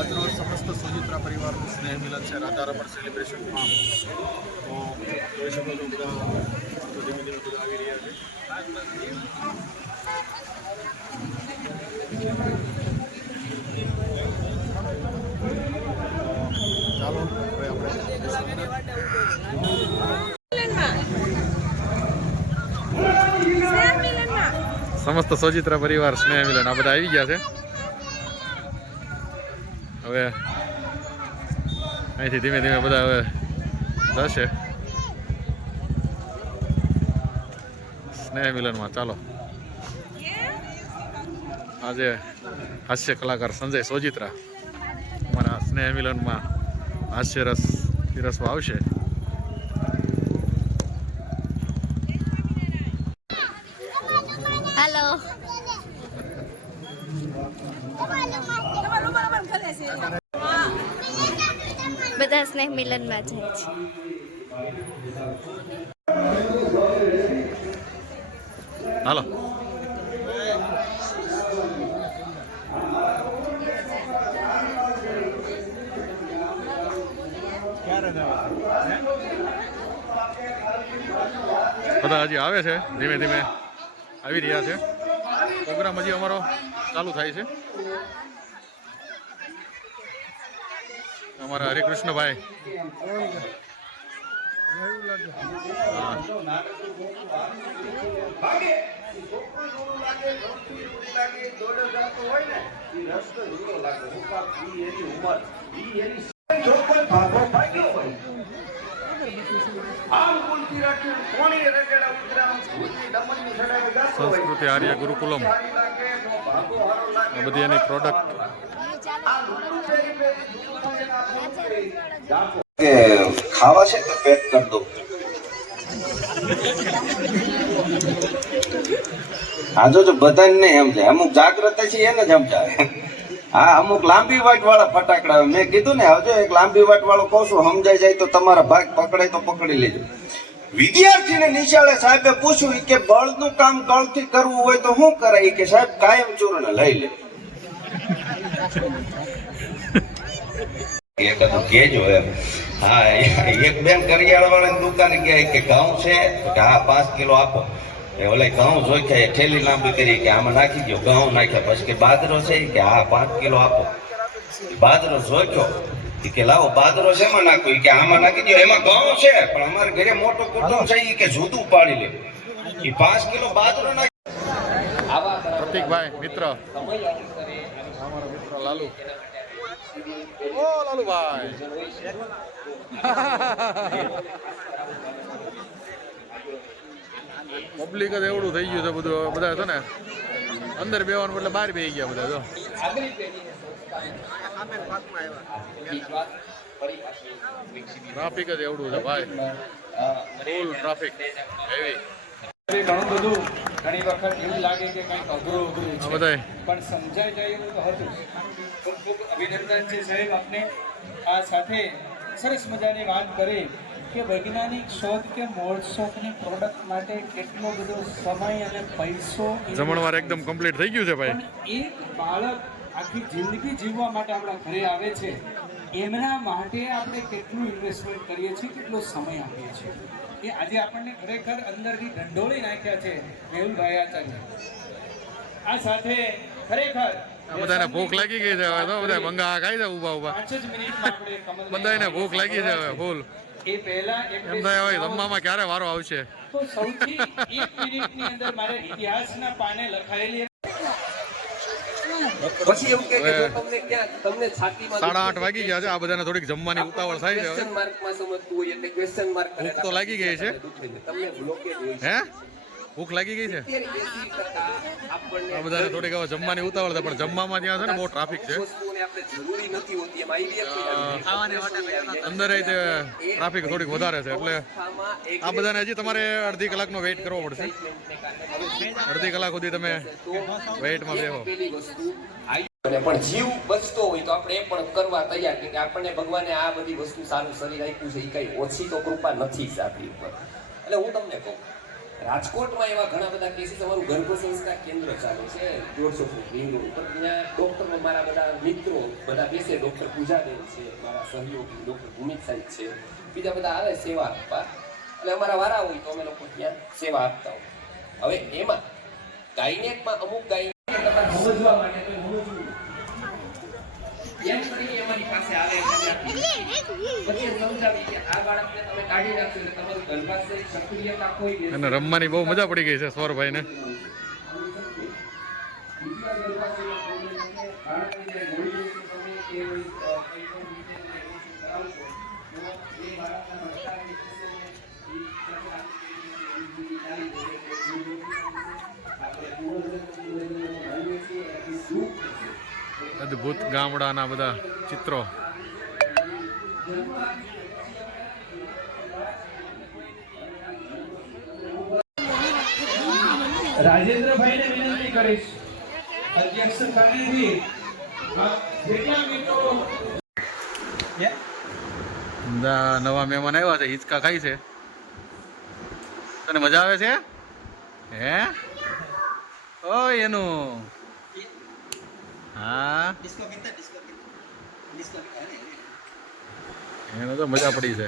આજરોજ સમસ્ત સોજિત્રા પરિવારનું સ્નેહ મિલન છે રાધારમણ સેલિબ્રેશનમાં. તો જોઈ શકો છો બધા ધીમે ધીમે બધા આવી રહ્યા છે. ચાલો હવે આપણે સમસ્ત સોજિત્રા પરિવાર સ્નેહ મિલન આ બધા આવી ગયા છે. હવે અહીંથી ધીમે ધીમે બધા હવે જશે સ્નેહ મિલનમાં. ચાલો આજે હાસ્ય કલાકાર સંજય સોજિત્રા અમારા સ્નેહ મિલનમાં હાસ્ય રસ પીરસવા આવશે. હેલો. બધા સ્નેહ મિલનમાં જાય છે. હાલો બધા હજી આવે છે, ધીમે ધીમે આવી રહ્યા છે. પ્રોગ્રામ હજી અમારો ચાલુ થાય છે. અમારા હરિકૃષ્ણભાઈ સંસ્કૃતિ આર્ય ગુરુકુલમ બધી એની પ્રોડક્ટ કે ખાવા છે તો પેક કરી દો. આ જો બધાને નહીં સમજાય, અમુક જાગ્રત છે એને જ સમજાવે. હા, અમુક લાંબી વાટ વાળા ફટાકડા મેં કીધું ને, હજુ એક લાંબી વાટ વાળો કહું છું, સમજાઈ જાય તો તમારા ભાગ પકડાય તો પકડી લેજો. વિદ્યાર્થીને નિશાળે સાહેબે પૂછ્યું કે બળનું કામ કળથી કરવું હોય તો શું કરાય? કે સાહેબ કાયમ ચૂર્ણ લઈ લે. એકાદું કેજો એમ. હા, એક બેન કરિયાણા વાળાની દુકાને ગયા કે ઘઉં છે, કે હા 5 કિલો આપો. એ ઓલા ઘઉં જોખ્યા, ઠેલી લાંબી કરી કે આમાં નાખી દો. ઘઉં નાખ્યા પછી કે બાજરો છે, કે હા 5 કિલો આપો. બાજરો જોખ્યો કે લાવો બાજરો શેમાં નાખો? કે આમાં નાખી દો. એમાં ઘઉં છે પણ અમારે ઘરે મોટો કુટુંબ છે, કે જુદું પાડી લે. એ 5 કિલો બાજરો નાખી. પ્રતિકભાઈ મિત્ર, અમારો મિત્ર લાલુ. ઓ લાલુભાઈ પબ્લિક જ એવડું થઈ ગયું છે બધું. બધા છે ને અંદર બેવાનું એટલે બહાર બેસી ગયા બધા. જો ટ્રાફિક જ એવડું છે ભાઈ, ફૂલ ટ્રાફિક હેવી. ઘણું બધું ઘણી વખત એવું લાગે કે કંઈક અઘરું છે બધાય પણ સમજાઈ જાય એવું તો હતું. ખૂબ ખૂબ અભિનંદન છે સાહેબ આપને. આ સાથે સરસ મજાની વાત કરી કે વૈજ્ઞાનિક શોધ કે મોળશોખની પ્રોડક્ટ માટે કેટલો બધો સમય અને પૈસો. જમણવાર એકદમ કમ્પ્લીટ થઈ ગયું છે ભાઈ. પણ એક બાળક આખી જિંદગી જીવવા માટે આપણા ઘરે આવે છે, એમના માટે આપણે કેટલું ઇન્વેસ્ટમેન્ટ કરીએ છીએ, કેટલો સમય આપીએ છીએ. એ આજે આપણને ખરેખર અંદરથી ઢંઢોળી નાખ્યા છે મેહુલભાઈ આચાર્ય. આ સાથે ખરેખર બધાને ભૂખ લાગી ગઈ છે હવે તો બધા મંગા ખાઈ છે ઉભા ઉભા. 5 જ મિનિટમાં આપણે કમલ બધાને ભૂખ લાગી છે હવે ફૂલ. એ પહેલા એમ થાય હવે જમવામાં ક્યારે વારો આવશે. તો સૌથી 1 મિનિટની અંદર મારે ઇતિહાસના પાને લખાયેલી પછી એવું કે જો તમને ક્યાં તમને છાતીમાં 8:30 વાગી ગયા છે. આ બધાને થોડીક જમવાની ઉતાવળ થાય છે. ક્વેશ્ચન માર્કમાં સમજતું હોય એટલે ક્વેશ્ચન માર્ક કરે. ભૂખ તો લાગી ગઈ છે. તમને બ્લોકેજ હોય છે. હે ભૂખ લાગી ગઈ છે. 80% આપણને આ બધાને થોડીક હવે જમવાની ઉતાવળ છે, પણ જમવામાં ત્યાં છે ને બહુ ટ્રાફિક છે. વસ્તુઓને આપણે જરૂરી નથી હોતી એમ IVF અંદર ટ્રાફિક થોડીક વધારે છે એટલે આ બધાને હજી તમારે અડધી કલાકનો વેઇટ કરવો પડશે. અડધી કલાક સુધી તમે વેઇટમાં બેહો. પેલી વસ્તુ અને પણ જીવ બચતો હોય તો આપણે એ પણ કરવા તૈયાર કે આપણને ભગવાને આ બધી વસ્તુ સારું શરીર આપ્યું છે, એ કઈ ઓછી તો કૃપા નથી જ આપણી ઉપર. એટલે હું તમને કહું રાજકોટમાં એવા ઘણા બધા કેસીસ, અમારું ગર્ભ સંસ્કાર કેન્દ્ર ચાલે છે 150 ફૂટ રિંગ રોડ પર. ત્યાં ડૉક્ટરો મારા બધા મિત્રો બધા બેસે, ડૉક્ટર પૂજાબેન છે, મારા સહયોગી ડૉક્ટર ભૂમિક સાહેબ છે, બીજા બધા આવે સેવા આપવા. એટલે અમારા વારા હોય તો અમે લોકો ત્યાં સેવા આપતા હોય. હવે એમાં ગાયનેકમાં અમુક ગાયનેક તમારે સમજવા માટે કોઈ સમજવું એમ કરીને અમારી પાસે આવે, પછી સમજાવી કે આ બાળકને તમે કાઢી નાખશો એટલે તમારું ગર્ભાશય સક્રિયતા ખોઈ જશે. અને રમવાની બહુ મજા પડી ગઈ છે સ્વરભાઈને. અદ્ભુત ગામડાના બધા ચિત્રો. રાજેન્દ્રભાઈને વિનંતી કરીશ, અધ્યક્ષ સ્થાનેથી જેટલા મિત્રો બધા નવા મહેમાન આવ્યા છે, હિંચકા ખાય છે. તને મજા આવે છે હે? ઓય એનું હા, એને તો મજા પડી છે.